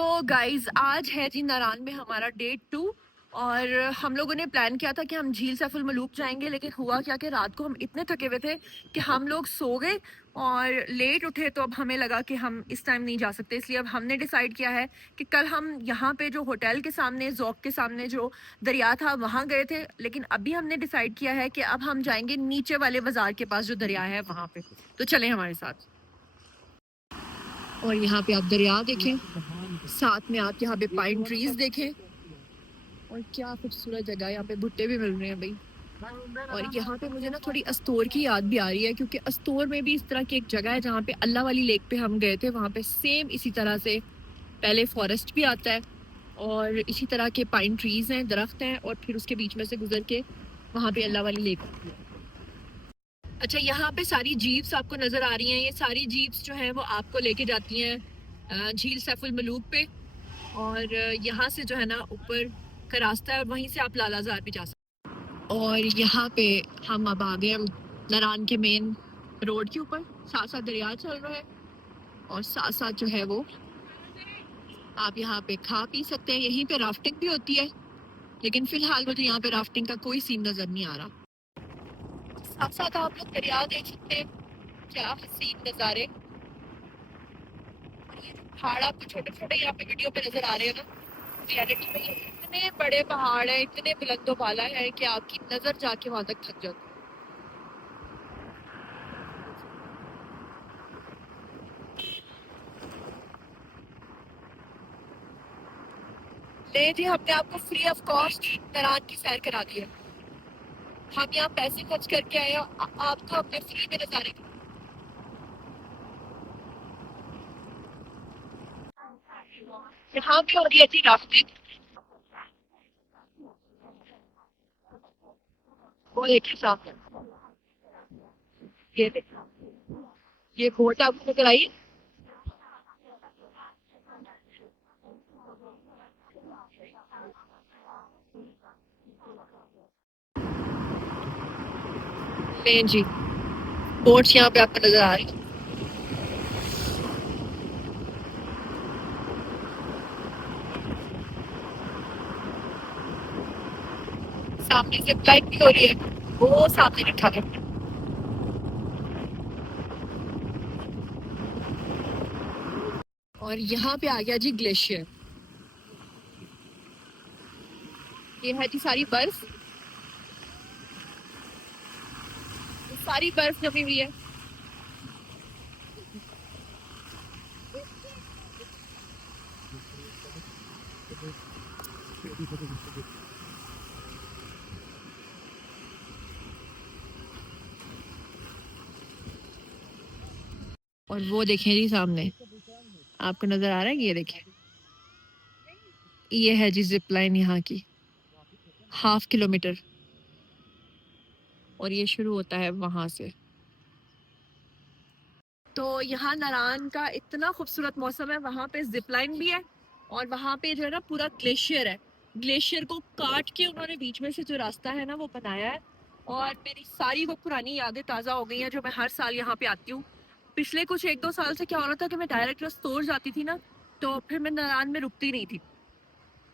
तो गाइज आज है जी नारान में हमारा डे 2। और हम लोगों ने प्लान किया था कि हम झील सैफुल मलूक जाएंगे, लेकिन हुआ क्या कि रात को हम इतने थके हुए थे कि हम लोग सो गए और लेट उठे। तो अब हमें लगा कि हम इस टाइम नहीं जा सकते, इसलिए अब हमने डिसाइड किया है कि कल हम यहाँ पे जो होटल के सामने जौक के सामने जो दरिया था वहाँ गए थे, लेकिन अभी हमने डिसाइड किया है कि अब हम जाएंगे नीचे वाले बाजार के पास जो दरिया है वहाँ पे। तो चलें हमारे साथ। और यहाँ पे आप दरिया देखें, साथ में आप यहाँ पे पाइन ट्रीज देखें, और क्या खूबसूरत जगह है। यहाँ पे भुट्टे भी मिल रहे हैं भाई। और यहाँ पे मुझे ना थोड़ी अस्तोर की याद भी आ रही है, क्योंकि अस्तोर में भी इस तरह की एक जगह है जहाँ पे अल्लाह वाली लेक पे हम गए थे। वहाँ पे सेम इसी तरह से पहले फॉरेस्ट भी आता है और इसी तरह के पाइन ट्रीज हैं, दरख्त हैं, और फिर उसके बीच में से गुजर के वहाँ पे अल्लाह वाली लेक होती है। अच्छा, यहाँ पे सारी जीप्स आपको नजर आ रही हैं। ये सारी जीप्स जो है वो आपको लेके जाती हैं झील सैफुल मलूक पे। और यहाँ से जो है ना ऊपर का रास्ता है, वहीं से आप लालाजार भी जा सकते हैं। और यहाँ पे हम अब आ गए हम नारान के मेन रोड के ऊपर। साथ साथ दरिया चल रहा है और साथ साथ जो है वो आप यहाँ पे खा पी सकते हैं। यहीं पे राफ्टिंग भी होती है, लेकिन फिलहाल मुझे यहाँ पे राफ्टिंग का कोई सीन नजर नहीं आ रहा। साथ साथ आप लोग दरिया देख सकते हैं, क्या हसीन नज़ारे। पहाड़ आपको छोटे छोटे यहाँ पे वीडियो पे नजर आ रहे हैं ना, रियलिटी में ये इतने बड़े पहाड़ है, इतने बुलंदो बाला है कि आपकी नजर जाके वहां तक थक जाती है। ले जी, हमने आपको फ्री ऑफ कॉस्ट नारान की सैर करा दी है। हम यहाँ पैसे खर्च करके आए हैं, आपको अपने फ्री में नजारे। यहाँ पे हो रही थी राफ्टिंग। वो देखिए सामने, ये देखिए, ये बोट आपको नजर आई। नहीं जी, बोट्स यहाँ पे आपको नजर आ रही। सामने से फ्लाइट भी हो रही है, वो सामने लिखा है। और यहाँ पे आ गया जी ग्लेशियर। ये है जी सारी बर्फ, सारी बर्फ जमी हुई है। और वो देखें जी सामने, आपको नजर आ रहा है, ये देखें, ये है जी जिप लाइन यहाँ की, 1/2 किलोमीटर। और ये शुरू होता है वहां से। तो यहाँ नारान का इतना खूबसूरत मौसम है, वहाँ पे जिप लाइन भी है और वहाँ पे जो है ना पूरा ग्लेशियर है। ग्लेशियर को काट के उन्होंने बीच में से जो रास्ता है ना वो बनाया है। और मेरी सारी वो पुरानी यादें ताज़ा हो गई हैं, जो मैं हर साल यहाँ पे आती हूँ। पिछले कुछ 1-2 साल से क्या हो रहा था कि मैं डायरेक्ट रस्तोर जाती थी ना, तो फिर मैं नारान में रुकती नहीं थी।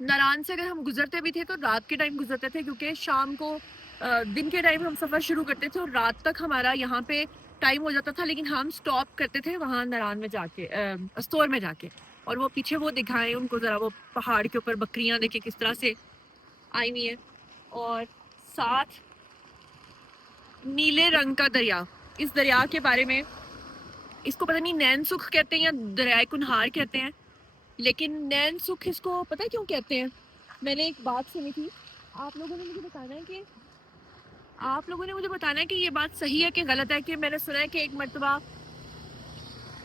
नारान से अगर हम गुजरते भी थे तो रात के टाइम गुजरते थे, क्योंकि शाम को दिन के टाइम हम सफ़र शुरू करते थे और रात तक हमारा यहाँ पे टाइम हो जाता था। लेकिन हम स्टॉप करते थे वहाँ नारान में जाके, स्टोर में जाके। और वो पीछे वो दिखाएं उनको ज़रा, वो पहाड़ के ऊपर बकरियाँ देखे किस तरह से आई हुई हैं, और साथ नीले रंग का दरिया। इस दरिया के बारे में, इसको पता नहीं नैन सुख कहते हैं या दरियाए कुनहार कहते हैं, लेकिन नैन सुख इसको पता है क्यों कहते हैं। मैंने एक बात सुनी थी, आप लोगों ने मुझे बताना है कि आप लोगों ने मुझे बताना है कि ये बात सही है कि गलत है। कि मैंने सुना है कि एक मर्तबा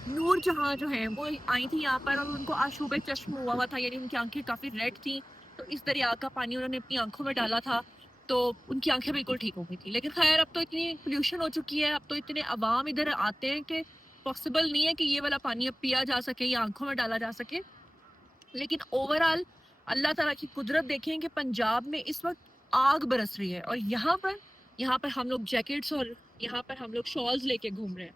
नूर जहाँ जो है वो आई थी यहाँ पर और उनको आशूब चश्म हुआ हुआ था, यानी उनकी आंखें काफ़ी रेड थी। तो इस दरिया का पानी उन्होंने अपनी आंखों में डाला था, तो उनकी आंखें बिल्कुल ठीक हो गई थी। लेकिन खैर, अब तो इतनी पोल्यूशन हो चुकी है, अब तो इतने अवाम इधर आते हैं कि पॉसिबल नहीं है कि ये वाला पानी अब पिया जा सके या आंखों में डाला जा सके। लेकिन ओवरऑल अल्लाह ताला की कुदरत देखें कि पंजाब में इस वक्त आग बरस रही है और यहाँ पर हम लोग जैकेट्स और यहाँ पर हम लोग शॉल्स लेके घूम रहे हैं।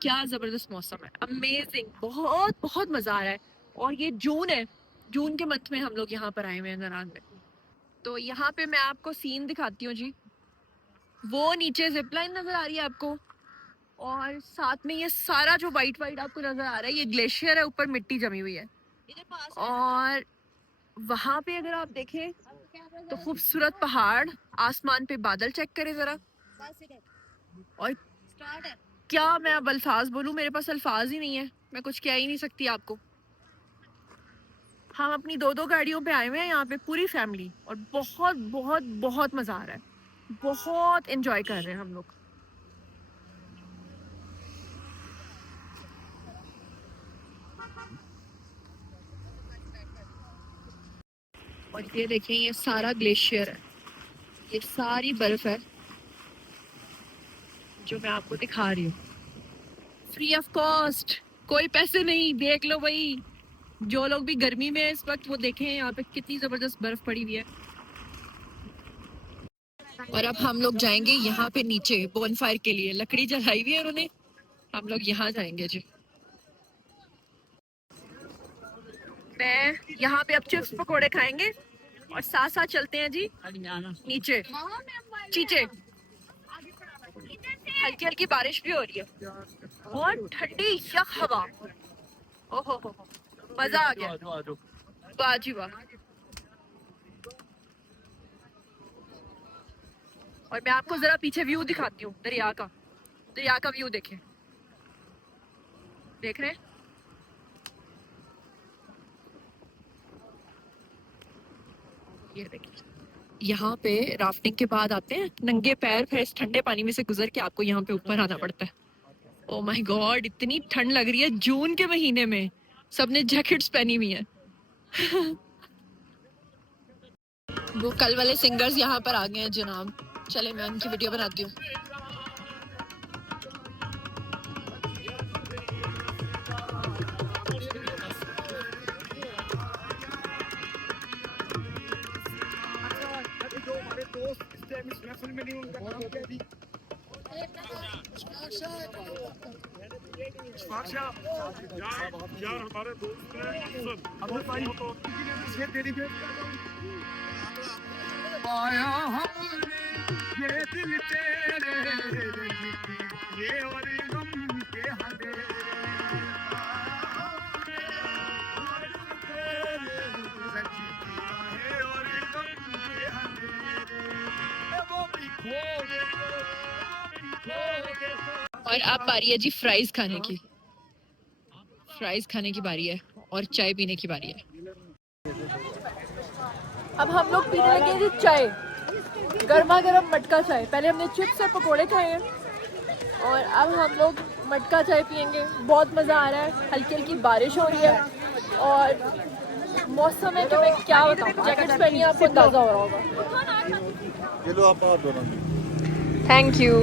क्या ज़बरदस्त मौसम है, अमेजिंग, बहुत बहुत मज़ा आ रहा है। और ये जून है, जून के मंथ में हम लोग यहाँ पर आए हुए हैं नाराज में। तो यहाँ पे मैं आपको सीन दिखाती हूँ जी। वो नीचे जिपलाइन नजर आ रही है आपको, और साथ में ये सारा जो वाइट वाइट आपको नजर आ रहा है ये ग्लेशियर है, ऊपर मिट्टी जमी हुई है। और वहां पे अगर आप देखें तो खूबसूरत पहाड़, आसमान पे बादल चेक करें जरा। और क्या मैं अब अल्फाज बोलूं, मेरे पास अल्फाज ही नहीं है, मैं कुछ कह ही नहीं सकती आपको। हम अपनी 2-2 गाड़ियों पे आए हुए हैं यहाँ पे पूरी फैमिली, और बहुत बहुत बहुत मजा आ रहा है, बहुत एंजॉय कर रहे हैं हम लोग। और ये देखें, ये सारा ग्लेशियर है, ये सारी बर्फ है जो मैं आपको दिखा रही हूँ, फ्री ऑफ कॉस्ट, कोई पैसे नहीं। देख लो भाई, जो लोग भी गर्मी में इस वक्त, वो देखें यहाँ पे कितनी जबरदस्त बर्फ पड़ी हुई है। और अब हम लोग जाएंगे यहाँ पे नीचे बोनफायर के लिए, लकड़ी जलाई हुई है उन्होंने, हम लोग यहाँ जाएंगे जी। मैं यहाँ पे अब चिप्स पकोड़े खाएंगे और साथ साथ चलते हैं जी नीचे चीचे। हल्की हल्की बारिश भी हो रही है और ठंडी यख हवा, ओहो हो, मजा आ गया, वाह जी वाह। और मैं आपको जरा पीछे व्यू दिखाती हूँ दरिया का, दरिया का व्यू देखें, देख रहे हैं? ये देखिए, यहाँ पे राफ्टिंग के बाद आते हैं नंगे पैर, फिर इस ठंडे पानी में से गुजर के आपको यहाँ पे ऊपर आना पड़ता है। ओ माय गॉड, इतनी ठंड लग रही है जून के महीने में, सबने जैकेट्स पहनी हुई है। वो कल वाले सिंगर्स यहाँ पर आ गए हैं जनाब, चले मैं उनकी वीडियो बनाती हूँ। यार हमारे दोस्त आया हमने ये दिल तेरे ये और गम के हदे और अब बारी है जी फ्राइज खाने की, फ्राइज खाने की बारी है और चाय पीने की बारी है। अब हम लोग पीने लगे जी चाय, गर्मा गर्म मटका चाय। पहले हमने चिप्स से पकोड़े खाए हैं और अब हम लोग मटका चाय पियेंगे। बहुत मज़ा आ रहा है, हल्की हल्की बारिश हो रही है और मौसम है कि मैं क्या बताऊँ, जैकेट्स पहनी आपको अंदाज़ा हो रहा होगा। चलो आप हाथ धो रहा। Thank you.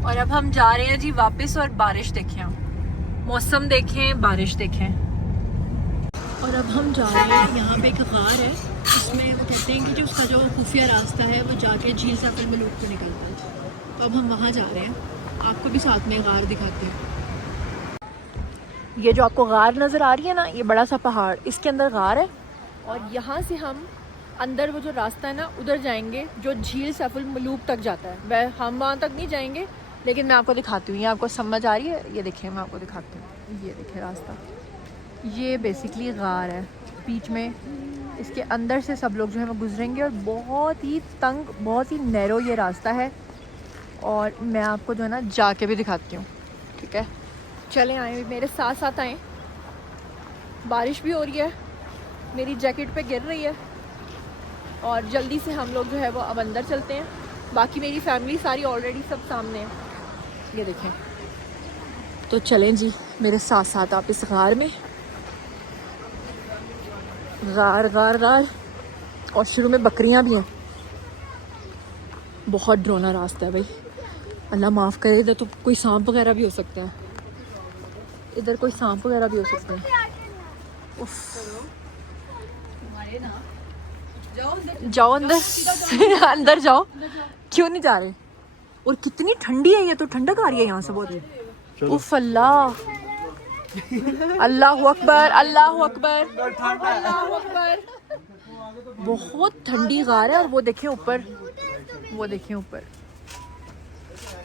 और अब हम जा रहे हैं जी वापस, और बारिश देखें, मौसम देखें, बारिश देखें। और अब हम जा रहे हैं, यहाँ पे एक गार है, इसमें वो कहते हैं कि जो उसका जो खुफिया रास्ता है वो जाके झील सफल में लूट के निकलता है। तो अब हम वहाँ जा रहे हैं, आपको भी साथ में गार दिखाते हैं। ये जो आपको गार नज़र आ रही है ना, ये बड़ा सा पहाड़, इसके अंदर गार है और यहाँ से हम अंदर वो जो रास्ता है ना उधर जाएंगे जो झील सफल मलूक तक जाता है। वह हम वहाँ तक नहीं जाएंगे, लेकिन मैं आपको दिखाती हूँ। ये आपको समझ आ रही है? ये देखिए, मैं आपको दिखाती हूँ, ये देखिए रास्ता, ये बेसिकली गार है बीच में, इसके अंदर से सब लोग जो है वो गुजरेंगे और बहुत ही तंग, बहुत ही नैरो ये रास्ता है। और मैं आपको जो है ना जाके भी दिखाती हूँ, ठीक है? चलें, आए मेरे साथ साथ आएँ। बारिश भी हो रही है, मेरी जैकेट पे गिर रही है और जल्दी से हम लोग जो है वो अब अंदर चलते हैं। बाकी मेरी फैमिली सारी ऑलरेडी सब सामने है, ये देखें। तो चलें जी मेरे साथ साथ आप इस गार में, गार गार गार, और शुरू में बकरियां भी हैं। बहुत डरावना रास्ता है भाई, अल्लाह माफ़ करे। इधर तो कोई सांप वगैरह भी हो सकता है, इधर कोई सांप वगैरह भी हो सकता है। उफ, जाओ अंदर अंदर जाओ, क्यों नहीं जा रहे? और कितनी ठंडी है, ये तो ठंडक आ रही है यहाँ से बहुत। उफ अल्लाह, अल्लाह अकबर, अल्लाह अकबर, अल्लाह अकबर। बहुत ठंडी गार है और वो देखें ऊपर, वो देखें ऊपर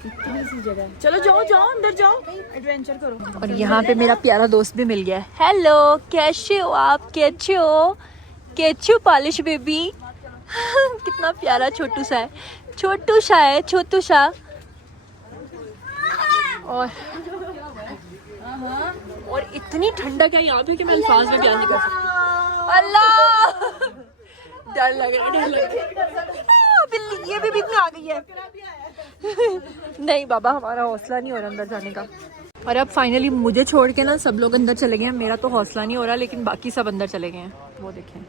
इतनी सी जगह। चलो जाओ जाओ अंदर जाओ, एडवेंचर करो। और यहाँ पे मेरा प्यारा दोस्त भी मिल गया है। हेलो, कैसे हो आप? कैसे हो? कैसे हो पॉलिश बेबी? कितना प्यारा छोटू सा है, छोटू सा है, छोटू सा। और इतनी ठंडक है यहाँ पे कि मैं अल्फाज में बयान नहीं कर सकती। अल्लाह, डर लग रहा है, डर लग रहा है। बिल्ली, ये भी बिल्ली आ गई है। नहीं बाबा, हमारा हौसला नहीं हो रहा अंदर जाने का। और अब फाइनली मुझे छोड़ के ना सब लोग अंदर चले गए हैं। मेरा तो हौसला नहीं हो रहा, लेकिन बाकी सब अंदर चले गए हैं। वो देखें,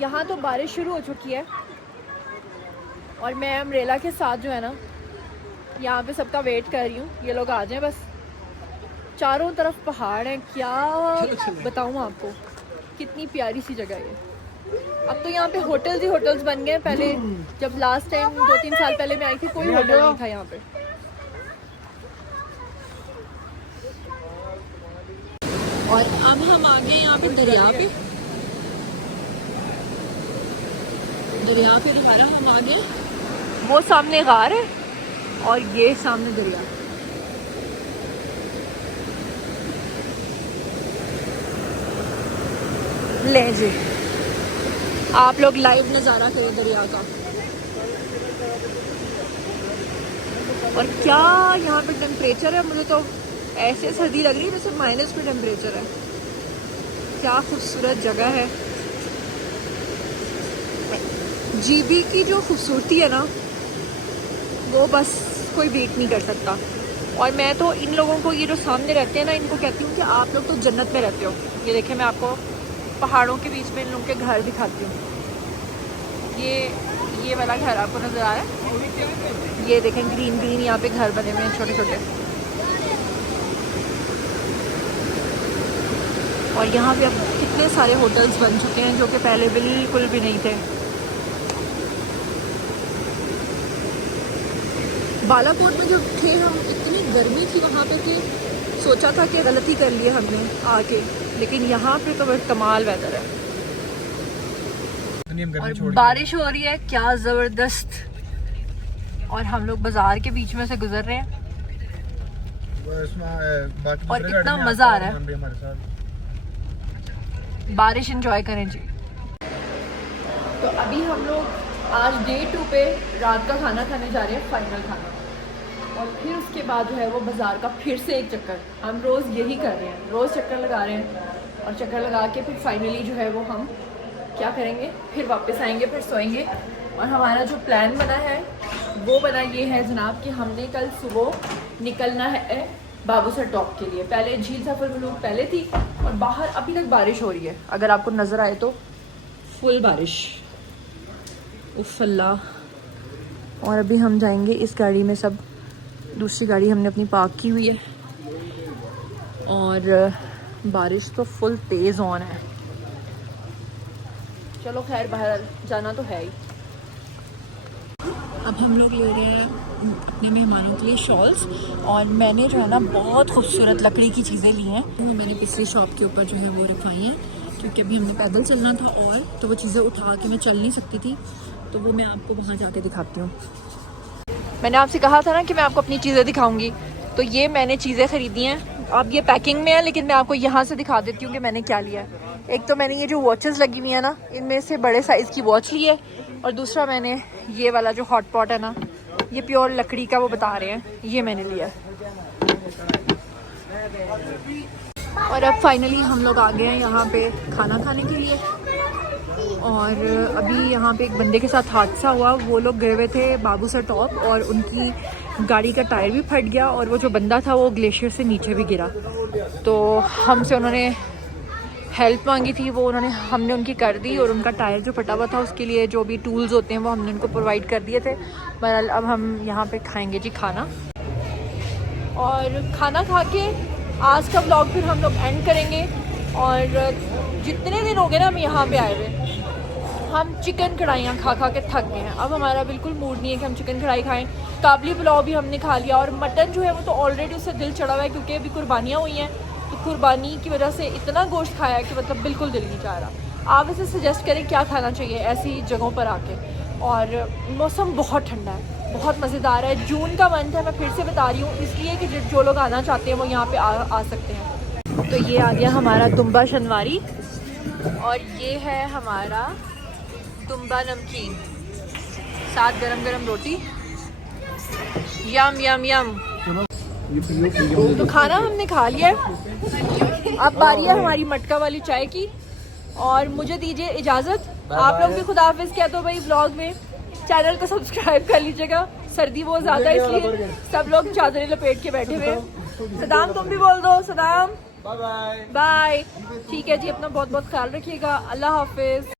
यहाँ तो बारिश शुरू हो चुकी है और मैं अम्ब्रेला के साथ जो है ना यहाँ पे सबका वेट कर रही हूँ। ये लोग आ जाएं बस। चारों तरफ पहाड़ हैं, क्या बताऊँ आपको, कितनी प्यारी सी जगह है। अब तो यहाँ पे होटल्स ही होटल्स बन गए हैं। पहले जब लास्ट टाइम 2-3 साल पहले मैं आई थी, कोई होटल नहीं था यहाँ पे। और अब हम आ गए यहाँ पे दरिया पे, दरिया के किनारा हम आ गए। वो सामने गार है और ये सामने दरिया। ले जी, आप लोग लाइव नज़ारा करें दरिया का। और क्या यहाँ पे टेम्परेचर है, मुझे तो ऐसे सर्दी लग रही है जैसे माइनस पे टेम्परेचर है। क्या खूबसूरत जगह है। जीबी की जो खूबसूरती है ना, वो बस कोई बीट नहीं कर सकता। और मैं तो इन लोगों को, ये जो सामने रहते हैं ना, इनको कहती हूँ कि आप लोग तो जन्नत में रहते हो। ये देखें, मैं आपको पहाड़ों के बीच में इन लोगों के घर दिखाती हूँ। ये वाला घर आपको नज़र आ रहा है? ये देखें, ग्रीन ग्रीन यहाँ पे घर बने हुए हैं, छोटे छोटे। और यहाँ पे अब कितने सारे होटल्स बन चुके हैं जो कि पहले बिल्कुल भी नहीं थे। बालाकोट में जो थे हम, इतनी गर्मी थी वहाँ पे कि सोचा था कि गलती कर ली हमने आके, लेकिन यहाँ पे तो बस कमाल वेदर है। और बारिश हो रही है, क्या ज़बरदस्त। और हम लोग बाजार के बीच में से गुजर रहे हैं और इतना मज़ा आ रहा है। बारिश एंजॉय करें जी। तो अभी हम लोग आज डे 2 पे रात का खाना खाने जा रहे हैं, फाइनल खाना। और फिर उसके बाद जो है वो बाज़ार का फिर से एक चक्कर। हम रोज़ यही कर रहे हैं, रोज़ चक्कर लगा रहे हैं। और चक्कर लगा के फिर फाइनली जो है वो हम क्या करेंगे, फिर वापस आएंगे, फिर सोएंगे। और हमारा जो प्लान बना है वो बना ये है जनाब कि हमने कल सुबह निकलना है बाबूसर टॉप के लिए। पहले झील सफ़र मलूक पहले थी और बाहर अभी तक बारिश हो रही है, अगर आपको नज़र आए तो फुल बारिश। उफ़ अल्लाह। और अभी हम जाएंगे इस गाड़ी में सब, दूसरी गाड़ी हमने अपनी पार्क की हुई है। और बारिश तो फुल तेज़ ऑन है। चलो खैर, बाहर जाना तो है ही। अब हम लोग ले रहे हैं अपने मेहमानों के लिए शॉल्स। और मैंने जो है ना बहुत खूबसूरत लकड़ी की चीज़ें ली हैं। वो मैंने पिछली शॉप के ऊपर जो है वो रखवाई हैं, क्योंकि अभी हमने पैदल चलना था और तो वो चीज़ें उठा के मैं चल नहीं सकती थी। तो वो मैं आपको वहाँ जाके दिखाती हूँ। मैंने आपसे कहा था ना कि मैं आपको अपनी चीज़ें दिखाऊंगी, तो ये मैंने चीज़ें ख़रीदी हैं। अब ये पैकिंग में है, लेकिन मैं आपको यहाँ से दिखा देती हूँ कि मैंने क्या लिया है। एक तो मैंने ये जो वॉचेस लगी हुई है ना, इनमें से बड़े साइज़ की वॉच ली है। और दूसरा मैंने ये वाला जो हॉट पॉट है ना, ये प्योर लकड़ी का वो बता रहे हैं, ये मैंने लिया। और अब फाइनली हम लोग आ गए हैं यहाँ पे खाना खाने के लिए। और अभी यहाँ पे एक बंदे के साथ हादसा हुआ। वो लोग गए हुए थे बाबूसर टॉप और उनकी गाड़ी का टायर भी फट गया और वो जो बंदा था वो ग्लेशियर से नीचे भी गिरा। तो हमसे उन्होंने हेल्प मांगी थी, वो हमने उनकी कर दी। और उनका टायर जो फटा हुआ था उसके लिए जो भी टूल्स होते हैं वो हमने उनको प्रोवाइड कर दिए थे। बहरहाल अब हम यहाँ पे खाएंगे जी खाना। और खाना खा के आज का व्लॉग फिर हम लोग एंड करेंगे। और जितने दिन हो गए ना हम यहाँ पे आए हुए, हम चिकन कढ़ाइयाँ खा खा के थक गए हैं। अब हमारा बिल्कुल मूड नहीं है कि हम चिकन कढ़ाई खाएं। काबली पुलाव भी हमने खा लिया और मटन जो है वो तो ऑलरेडी उससे दिल चढ़ा हुआ है क्योंकि अभी कुर्बानियाँ हुई हैं, तो कुर्बानी की वजह से इतना गोश्त खाया है कि मतलब बिल्कुल दिल नहीं चाह रहा। आप इसे सजेस्ट करें क्या खाना चाहिए ऐसी जगहों पर आके। और मौसम बहुत ठंडा है, बहुत मज़ेदार है। जून का मंथ है, मैं फिर से बता रही हूँ, इसलिए कि जो लोग आना चाहते हैं वो यहाँ पे आ सकते हैं। तो ये आ गया हमारा दुम्बा शनवारी और ये है हमारा दुम्बा नमकीन, साथ गरम गरम रोटी। यम यम यम। तो खाना हमने खा लिया है, अब बारी है हमारी मटका वाली चाय की और मुझे दीजिए इजाज़त। आप लोग भी खुदा हाफिज़ कह दो भाई व्लॉग में। चैनल को सब्सक्राइब कर लीजिएगा, सर्दी बहुत ज़्यादा है इसलिए सब लोग चादरें लपेट के बैठे हुए हैं। सदाम तुम भी बोल दो। Saddam bye bye. ठीक है जी, अपना बहुत बहुत ख्याल रखिएगा। अल्लाह हाफिज़।